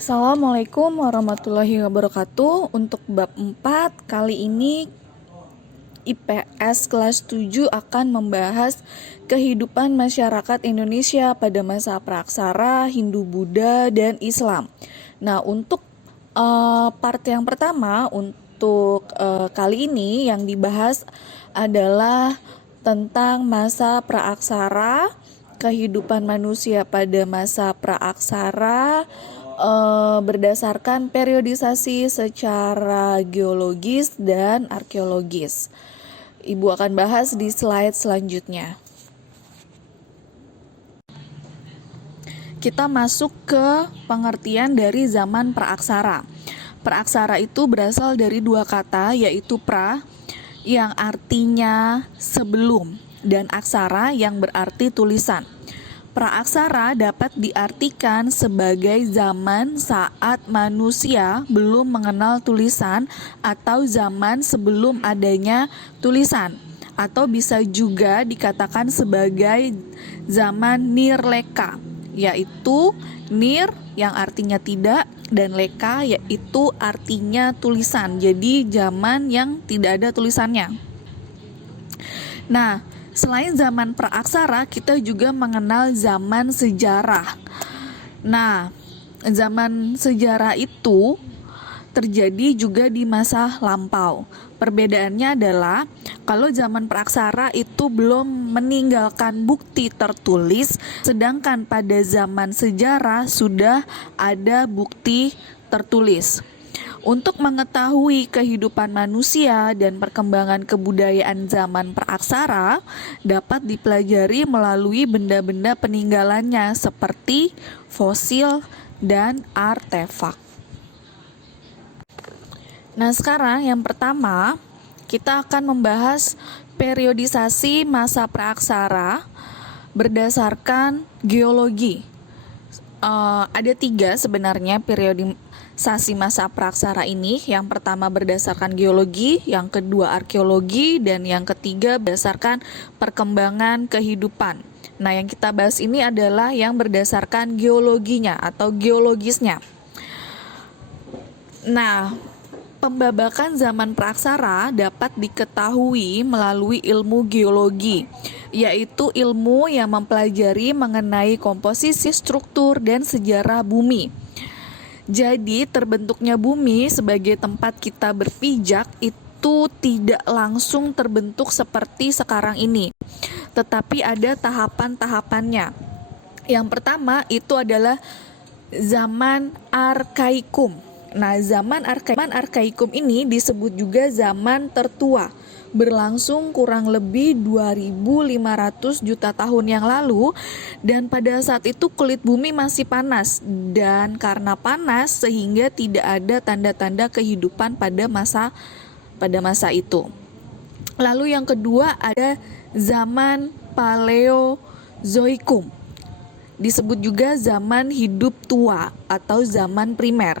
Assalamualaikum warahmatullahi wabarakatuh. Untuk bab 4 kali ini IPS kelas 7 akan membahas kehidupan masyarakat Indonesia pada masa praksara, Hindu-Buddha, dan Islam. Nah, untuk part yang pertama untuk kali ini yang dibahas adalah tentang masa praaksara, kehidupan manusia pada masa praaksara berdasarkan periodisasi secara geologis dan arkeologis. Ibu akan bahas di slide selanjutnya. Kita masuk ke pengertian dari zaman praaksara. Praaksara itu berasal dari dua kata, yaitu pra yang artinya sebelum dan aksara yang berarti tulisan. Praaksara dapat diartikan sebagai zaman saat manusia belum mengenal tulisan atau zaman sebelum adanya tulisan, atau bisa juga dikatakan sebagai zaman nirleka, yaitu nir yang artinya tidak dan leka yaitu artinya tulisan. Jadi zaman yang tidak ada tulisannya. Nah, selain zaman praaksara, kita juga mengenal zaman sejarah. Nah, zaman sejarah itu terjadi juga di masa lampau. Perbedaannya adalah kalau zaman praaksara itu belum meninggalkan bukti tertulis, sedangkan pada zaman sejarah sudah ada bukti tertulis. Untuk mengetahui kehidupan manusia dan perkembangan kebudayaan zaman praaksara dapat dipelajari melalui benda-benda peninggalannya seperti fosil dan artefak. Nah, sekarang yang pertama kita akan membahas periodisasi masa praaksara berdasarkan geologi. Ada 3 sebenarnya periodisasi masa praaksara ini. Yang pertama berdasarkan geologi, yang kedua arkeologi, dan yang ketiga berdasarkan perkembangan kehidupan. Nah, yang kita bahas ini adalah yang berdasarkan geologinya atau geologisnya. Nah, pembabakan zaman praaksara dapat diketahui melalui ilmu geologi, yaitu ilmu yang mempelajari mengenai komposisi, struktur, dan sejarah bumi. Jadi, terbentuknya bumi sebagai tempat kita berpijak itu tidak langsung terbentuk seperti sekarang ini, tetapi ada tahapan-tahapannya. Yang pertama itu adalah zaman arkaikum. Nah, zaman arkaikum ini disebut juga zaman tertua, berlangsung kurang lebih 2500 juta tahun yang lalu, dan pada saat itu kulit bumi masih panas, dan karena panas sehingga tidak ada tanda-tanda kehidupan pada masa itu. Lalu yang kedua ada zaman paleozoikum, disebut juga zaman hidup tua atau zaman primer,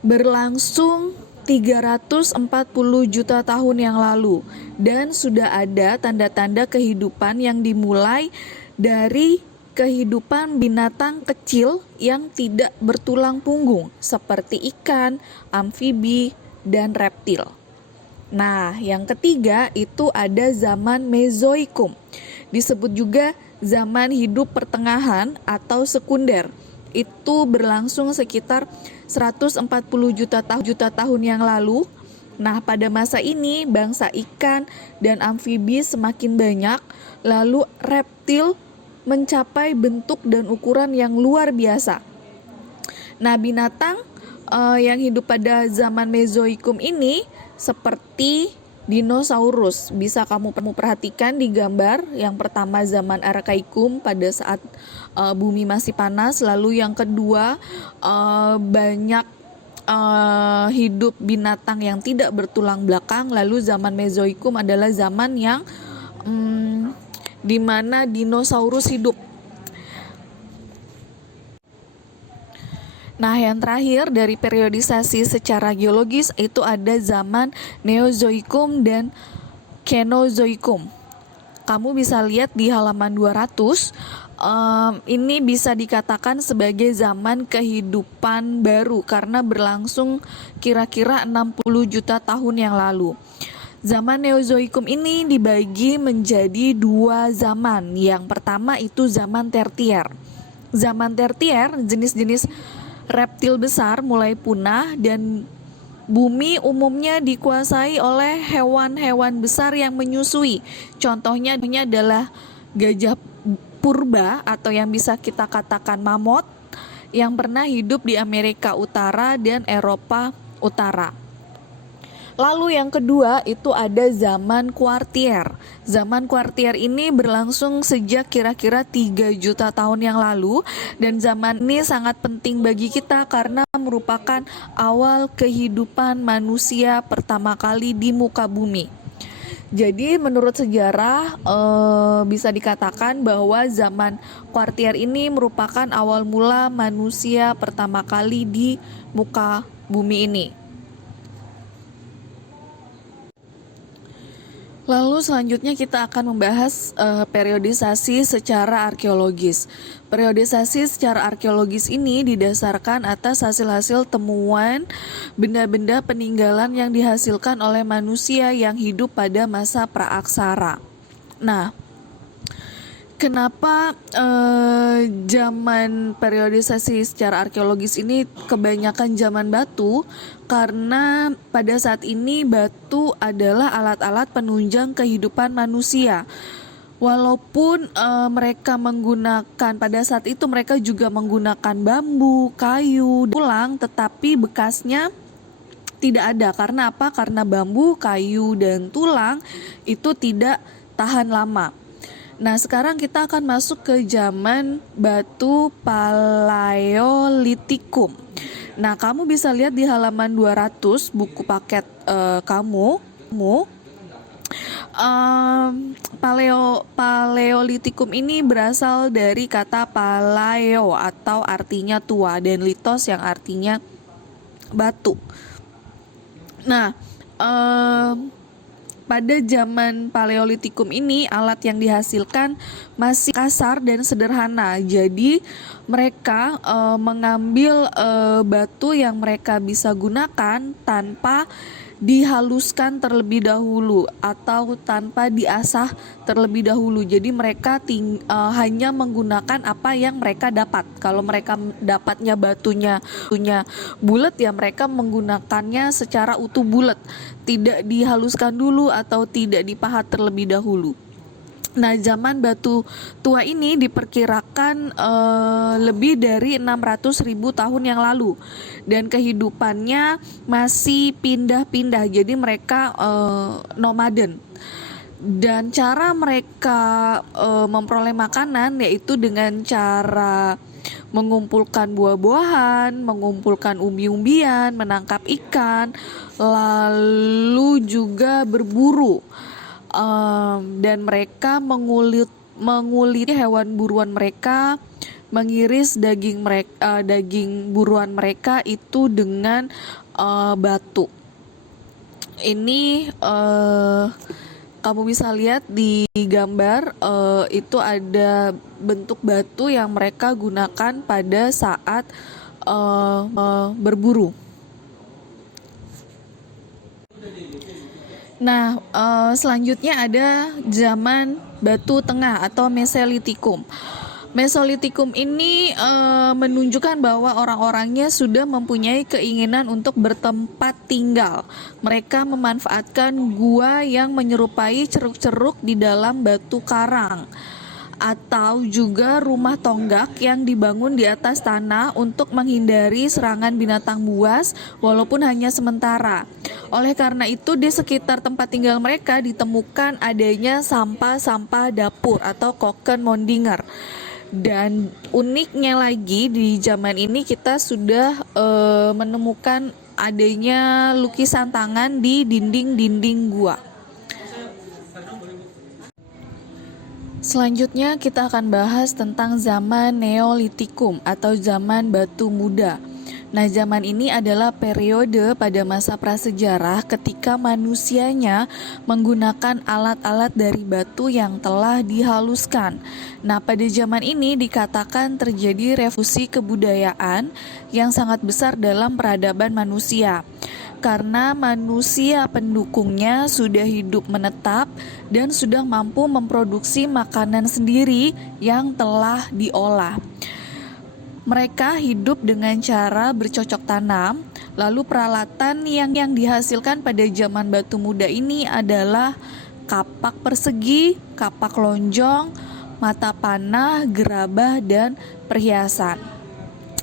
berlangsung 340 juta tahun yang lalu, dan sudah ada tanda-tanda kehidupan yang dimulai dari kehidupan binatang kecil yang tidak bertulang punggung seperti ikan, amfibi, dan reptil. Nah, yang ketiga itu ada zaman mezoikum, disebut juga zaman hidup pertengahan atau sekunder. Itu berlangsung sekitar 140 juta tahun yang lalu. Nah, pada masa ini bangsa ikan dan amfibi semakin banyak, lalu reptil mencapai bentuk dan ukuran yang luar biasa. Nah, binatang yang hidup pada zaman Mezoikum ini seperti dinosaurus. Bisa kamu perhatikan di gambar. Yang pertama zaman Arkaikum pada saat bumi masih panas. Lalu yang kedua banyak hidup binatang yang tidak bertulang belakang. Lalu zaman Mezoikum adalah zaman yang di mana dinosaurus hidup. Nah, yang terakhir dari periodisasi secara geologis itu ada zaman Neozoikum dan Kenozoikum. Kamu bisa lihat di halaman 200 Ini bisa dikatakan sebagai zaman kehidupan baru karena berlangsung kira-kira 60 juta tahun yang lalu. Zaman Neozoikum ini dibagi menjadi dua zaman. Yang pertama itu zaman Tertier. Zaman Tertier, jenis-jenis reptil besar mulai punah dan bumi umumnya dikuasai oleh hewan-hewan besar yang menyusui. Contohnya adalah gajah purba atau yang bisa kita katakan mamut yang pernah hidup di Amerika Utara dan Eropa Utara. Lalu yang kedua itu ada zaman Kuartier. Zaman Kuartier ini berlangsung sejak kira-kira 3 juta tahun yang lalu, dan zaman ini sangat penting bagi kita karena merupakan awal kehidupan manusia pertama kali di muka bumi. Jadi menurut sejarah bisa dikatakan bahwa zaman Kuartier ini merupakan awal mula manusia pertama kali di muka bumi ini. Lalu selanjutnya kita akan membahas periodisasi secara arkeologis. Periodisasi secara arkeologis ini didasarkan atas hasil-hasil temuan benda-benda peninggalan yang dihasilkan oleh manusia yang hidup pada masa praaksara. Nah, kenapa zaman periodisasi secara arkeologis ini kebanyakan zaman batu? Karena pada saat ini batu adalah alat-alat penunjang kehidupan manusia. Walaupun mereka menggunakan, pada saat itu mereka juga menggunakan bambu, kayu, tulang, tetapi bekasnya tidak ada. Karena apa? Karena bambu, kayu, dan tulang itu tidak tahan lama. Nah, sekarang kita akan masuk ke zaman batu Paleolitikum. Nah, kamu bisa lihat di halaman 200 buku paket kamu. Paleolitikum ini berasal dari kata paleo atau artinya tua dan litos yang artinya batu. Nah, pada zaman Paleolitikum ini alat yang dihasilkan masih kasar dan sederhana. Jadi mereka mengambil batu yang mereka bisa gunakan tanpa dihaluskan terlebih dahulu atau tanpa diasah terlebih dahulu. Jadi mereka hanya menggunakan apa yang mereka dapat. Kalau mereka dapatnya batunya bulat, ya mereka menggunakannya secara utuh bulat, tidak dihaluskan dulu atau tidak dipahat terlebih dahulu. Nah, zaman batu tua ini diperkirakan lebih dari 600.000 tahun yang lalu, dan kehidupannya masih pindah-pindah, jadi mereka nomaden. Dan cara mereka memperoleh makanan yaitu dengan cara mengumpulkan buah-buahan, mengumpulkan umbi-umbian, menangkap ikan, lalu juga berburu. Dan mereka mengulit hewan buruan mereka, mengiris daging buruan mereka itu dengan batu. Ini kamu bisa lihat di gambar, itu ada bentuk batu yang mereka gunakan pada saat berburu. Nah, selanjutnya ada zaman batu tengah atau Mesolitikum. Mesolitikum ini menunjukkan bahwa orang-orangnya sudah mempunyai keinginan untuk bertempat tinggal. Mereka memanfaatkan gua yang menyerupai ceruk-ceruk di dalam batu karang, atau juga rumah tonggak yang dibangun di atas tanah untuk menghindari serangan binatang buas walaupun hanya sementara. Oleh karena itu, di sekitar tempat tinggal mereka ditemukan adanya sampah-sampah dapur atau kokenmondinger. Dan uniknya lagi, di zaman ini kita sudah menemukan adanya lukisan tangan di dinding-dinding gua. Selanjutnya kita akan bahas tentang zaman Neolitikum atau zaman batu muda. Nah, zaman ini adalah periode pada masa prasejarah ketika manusianya menggunakan alat-alat dari batu yang telah dihaluskan. Nah, pada zaman ini dikatakan terjadi revolusi kebudayaan yang sangat besar dalam peradaban manusia. Karena manusia pendukungnya sudah hidup menetap dan sudah mampu memproduksi makanan sendiri yang telah diolah. Mereka hidup dengan cara bercocok tanam, lalu peralatan yang dihasilkan pada zaman batu muda ini adalah kapak persegi, kapak lonjong, mata panah, gerabah, dan perhiasan.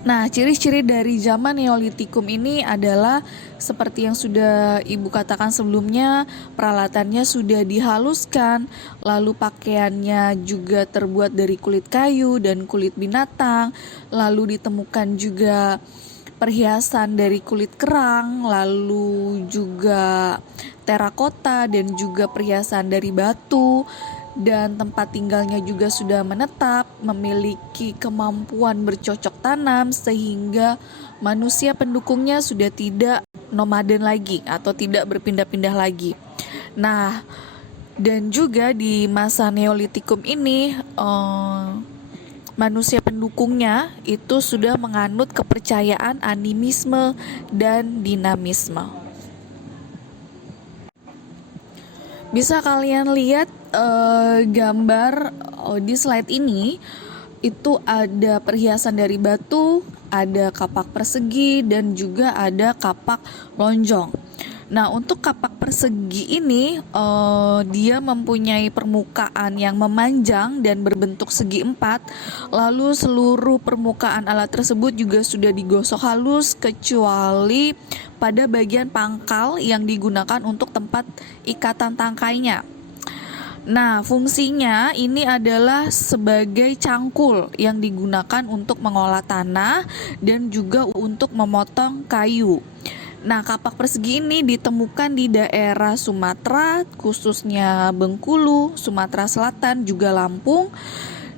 Nah, ciri-ciri dari zaman Neolitikum ini adalah seperti yang sudah Ibu katakan sebelumnya, peralatannya sudah dihaluskan, lalu pakaiannya juga terbuat dari kulit kayu dan kulit binatang, lalu ditemukan juga perhiasan dari kulit kerang, lalu juga terakota dan juga perhiasan dari batu. Dan tempat tinggalnya juga sudah menetap, memiliki kemampuan bercocok tanam sehingga manusia pendukungnya sudah tidak nomaden lagi atau tidak berpindah-pindah lagi. Nah, dan juga di masa Neolitikum ini manusia pendukungnya itu sudah menganut kepercayaan animisme dan dinamisme. Bisa kalian lihat gambar di slide ini, itu ada perhiasan dari batu, ada kapak persegi, dan juga ada kapak lonjong. Nah, untuk kapak persegi ini dia mempunyai permukaan yang memanjang dan berbentuk segi empat. Lalu seluruh permukaan alat tersebut juga sudah digosok halus kecuali pada bagian pangkal yang digunakan untuk tempat ikatan tangkainya. Nah, fungsinya ini adalah sebagai cangkul yang digunakan untuk mengolah tanah dan juga untuk memotong kayu. Nah, kapak persegi ini ditemukan di daerah Sumatera, khususnya Bengkulu, Sumatera Selatan, juga Lampung,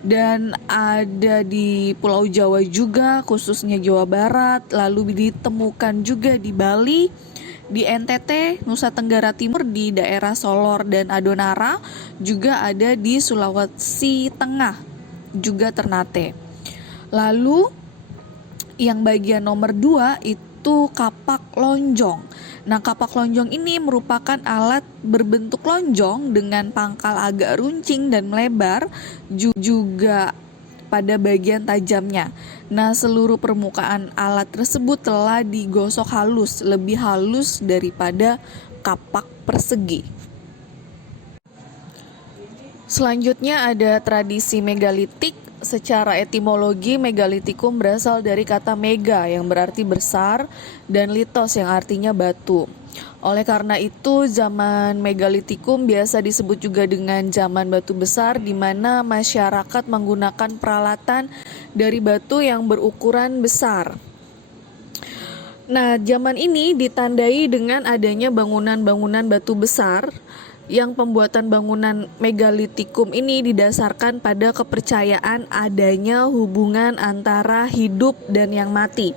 dan ada di Pulau Jawa juga, khususnya Jawa Barat, lalu ditemukan juga di Bali, di NTT, Nusa Tenggara Timur, di daerah Solor dan Adonara, juga ada di Sulawesi Tengah, juga Ternate. Lalu yang bagian nomor 2 itu kapak lonjong. Nah, kapak lonjong ini merupakan alat berbentuk lonjong dengan pangkal agak runcing dan melebar, juga pada bagian tajamnya. Nah, seluruh permukaan alat tersebut telah digosok halus, lebih halus daripada kapak persegi. Selanjutnya ada tradisi megalitik. Secara etimologi, megalitikum berasal dari kata mega yang berarti besar dan litos yang artinya batu. Oleh karena itu, zaman megalitikum biasa disebut juga dengan zaman batu besar, di mana masyarakat menggunakan peralatan dari batu yang berukuran besar. Nah, zaman ini ditandai dengan adanya bangunan-bangunan batu besar, yang pembuatan bangunan megalitikum ini didasarkan pada kepercayaan adanya hubungan antara hidup dan yang mati.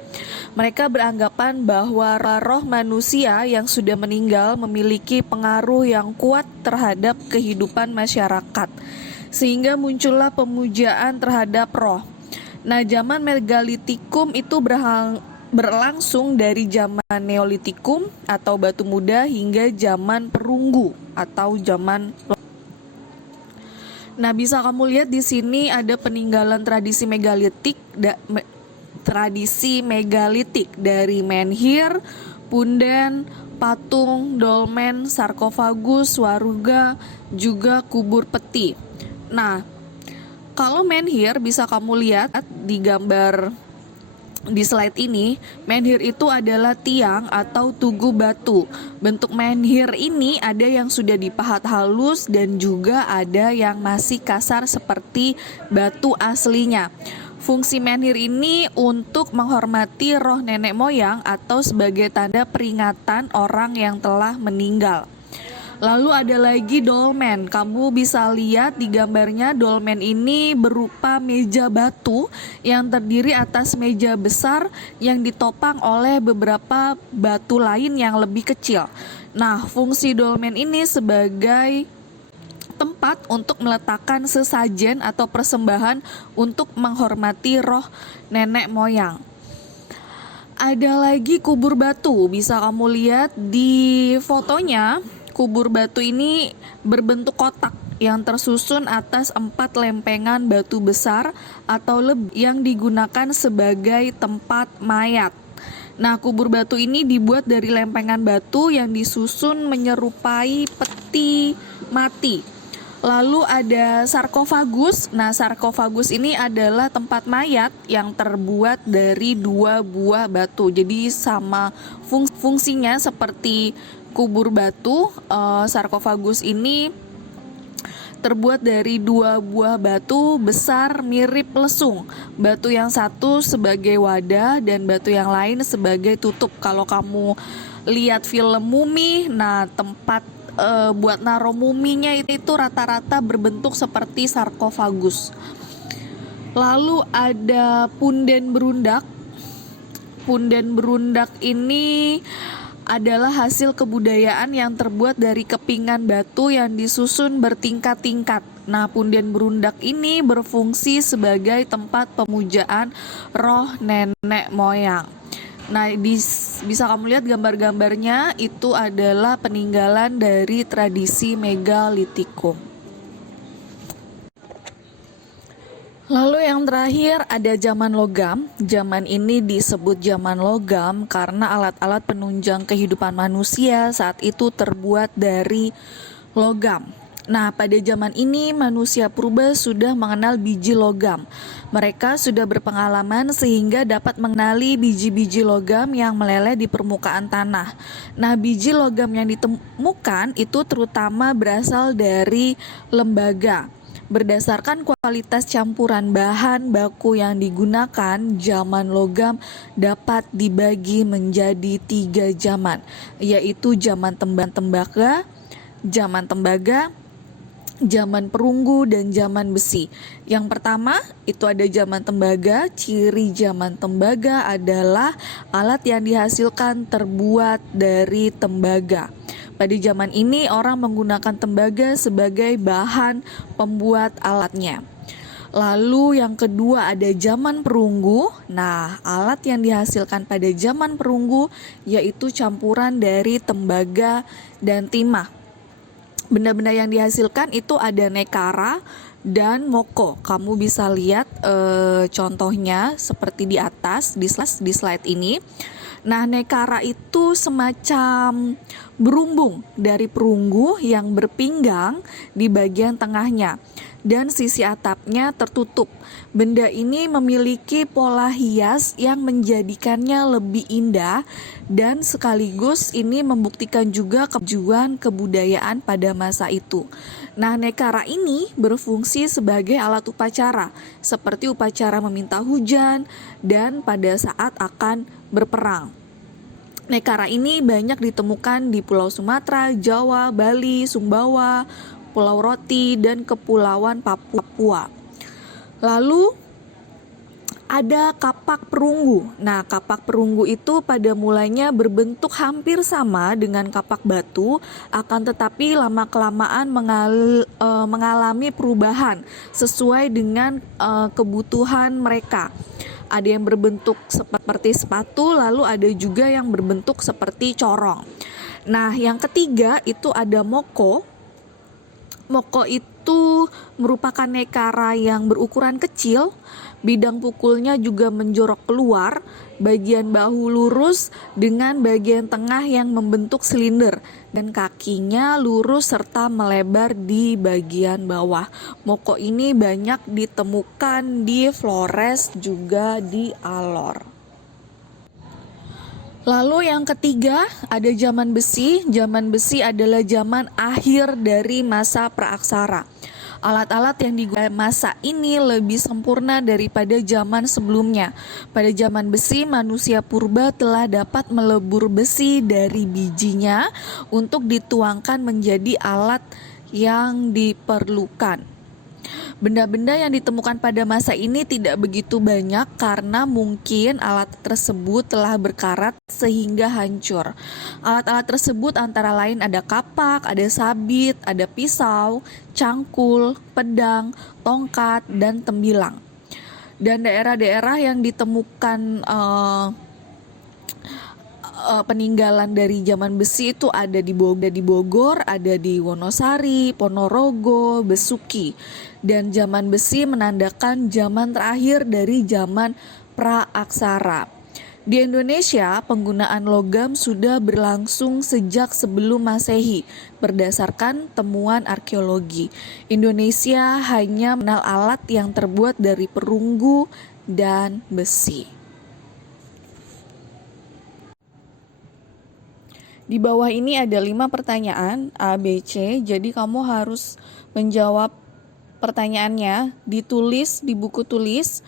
Mereka beranggapan bahwa roh manusia yang sudah meninggal memiliki pengaruh yang kuat terhadap kehidupan masyarakat, sehingga muncullah pemujaan terhadap roh. Nah, zaman megalitikum itu berlangsung dari zaman Neolitikum atau batu muda hingga zaman perunggu atau zaman. Nah, bisa kamu lihat di sini ada peninggalan tradisi megalitik dari menhir, punden, patung, dolmen, sarkofagus, waruga, juga kubur peti. Nah, kalau menhir bisa kamu lihat di gambar di slide ini, menhir itu adalah tiang atau tugu batu. Bentuk menhir ini ada yang sudah dipahat halus dan juga ada yang masih kasar seperti batu aslinya. Fungsi menhir ini untuk menghormati roh nenek moyang atau sebagai tanda peringatan orang yang telah meninggal. Lalu ada lagi dolmen. Kamu bisa lihat di gambarnya, dolmen ini berupa meja batu yang terdiri atas meja besar yang ditopang oleh beberapa batu lain yang lebih kecil. Nah, fungsi dolmen ini sebagai tempat untuk meletakkan sesajen atau persembahan untuk menghormati roh nenek moyang. Ada lagi kubur batu, bisa kamu lihat di fotonya. Kubur batu ini berbentuk kotak yang tersusun atas 4 lempengan batu besar atau lebih yang digunakan sebagai tempat mayat. Nah, kubur batu ini dibuat dari lempengan batu yang disusun menyerupai peti mati. Lalu ada sarkofagus. Nah, sarkofagus ini adalah tempat mayat yang terbuat dari 2 buah batu. Jadi sama fungsinya seperti kubur batu. Sarkofagus ini terbuat dari 2 buah batu besar mirip lesung. Batu yang satu sebagai wadah dan batu yang lain sebagai tutup. Kalau kamu lihat film Mumi, nah tempat buat naruh muminya itu rata-rata berbentuk seperti sarkofagus. Lalu ada punden berundak. Punden berundak ini adalah hasil kebudayaan yang terbuat dari kepingan batu yang disusun bertingkat-tingkat. Nah, punden berundak ini berfungsi sebagai tempat pemujaan roh nenek moyang. Nah, bisa kamu lihat gambar-gambarnya, itu adalah peninggalan dari tradisi megalitikum. Lalu yang terakhir ada zaman logam. Zaman ini disebut zaman logam karena alat-alat penunjang kehidupan manusia saat itu terbuat dari logam. Nah, pada zaman ini manusia purba sudah mengenal biji logam. Mereka sudah berpengalaman sehingga dapat mengenali biji-biji logam yang meleleh di permukaan tanah. Nah, biji logam yang ditemukan itu terutama berasal dari lembaga. Berdasarkan kualitas campuran bahan baku yang digunakan, zaman logam dapat dibagi menjadi 3 zaman, yaitu zaman tembaga, zaman perunggu, dan zaman besi. Yang pertama itu ada zaman tembaga. Ciri zaman tembaga adalah alat yang dihasilkan terbuat dari tembaga. Pada zaman ini orang menggunakan tembaga sebagai bahan pembuat alatnya. Lalu yang kedua ada zaman perunggu. Nah, alat yang dihasilkan pada zaman perunggu yaitu campuran dari tembaga dan timah. Benda-benda yang dihasilkan itu ada nekara dan moko. Kamu bisa lihat contohnya seperti di atas di slide ini. Nah, nekara itu semacam berumbung dari perunggu yang berpinggang di bagian tengahnya dan sisi atapnya tertutup. Benda ini memiliki pola hias yang menjadikannya lebih indah dan sekaligus ini membuktikan juga kemajuan kebudayaan pada masa itu. Nah, nekara ini berfungsi sebagai alat upacara seperti upacara meminta hujan dan pada saat akan berperang. Nekara ini banyak ditemukan di Pulau Sumatera, Jawa, Bali, Sumbawa, Pulau Roti, dan Kepulauan Papua. Lalu ada kapak perunggu. Nah, kapak perunggu itu pada mulanya berbentuk hampir sama dengan kapak batu, akan tetapi lama-kelamaan mengalami perubahan sesuai dengan kebutuhan mereka. Ada yang berbentuk seperti sepatu, lalu ada juga yang berbentuk seperti corong. Nah, yang ketiga itu ada moko. Moko itu merupakan nekara yang berukuran kecil, bidang pukulnya juga menjorok keluar, bagian bahu lurus dengan bagian tengah yang membentuk silinder, dan kakinya lurus serta melebar di bagian bawah. Moko ini banyak ditemukan di Flores juga di Alor. Lalu yang ketiga ada zaman besi. Zaman besi adalah zaman akhir dari masa praaksara. Alat-alat yang digunakan masa ini lebih sempurna daripada zaman sebelumnya. Pada zaman besi, manusia purba telah dapat melebur besi dari bijinya untuk dituangkan menjadi alat yang diperlukan. Benda-benda yang ditemukan pada masa ini tidak begitu banyak karena mungkin alat tersebut telah berkarat sehingga hancur. Alat-alat tersebut antara lain ada kapak, ada sabit, ada pisau, cangkul, pedang, tongkat, dan tembilang. Dan daerah-daerah yang ditemukan peninggalan dari zaman besi itu ada di Bogor, ada di Wonosari, Ponorogo, Besuki. Dan zaman besi menandakan zaman terakhir dari zaman pra-aksara. Di Indonesia, penggunaan logam sudah berlangsung sejak sebelum Masehi berdasarkan temuan arkeologi. Indonesia hanya mengenal alat yang terbuat dari perunggu dan besi. Di bawah ini ada 5 pertanyaan A, B, C. Jadi kamu harus menjawab pertanyaannya, ditulis di buku tulis.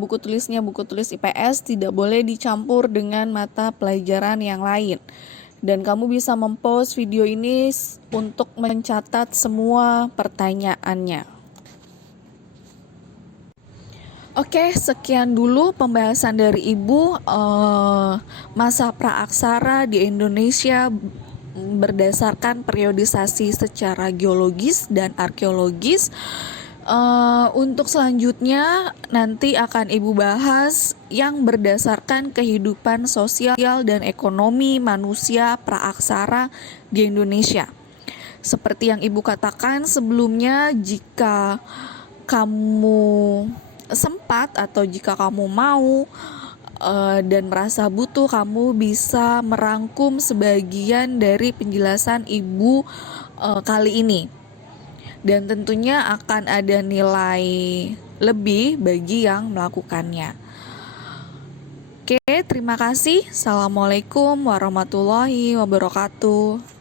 Buku tulisnya buku tulis IPS, tidak boleh dicampur dengan mata pelajaran yang lain. Dan kamu bisa mempost video ini untuk mencatat semua pertanyaannya. Oke, sekian dulu pembahasan dari Ibu masa praaksara di Indonesia berdasarkan periodisasi secara geologis dan arkeologis. Untuk selanjutnya nanti akan Ibu bahas yang berdasarkan kehidupan sosial dan ekonomi manusia praaksara di Indonesia. Seperti yang Ibu katakan sebelumnya, jika kamu sempat atau jika kamu mau dan merasa butuh, kamu bisa merangkum sebagian dari penjelasan Ibu kali ini. Dan tentunya akan ada nilai lebih bagi yang melakukannya. Oke, terima kasih. Assalamualaikum warahmatullahi wabarakatuh.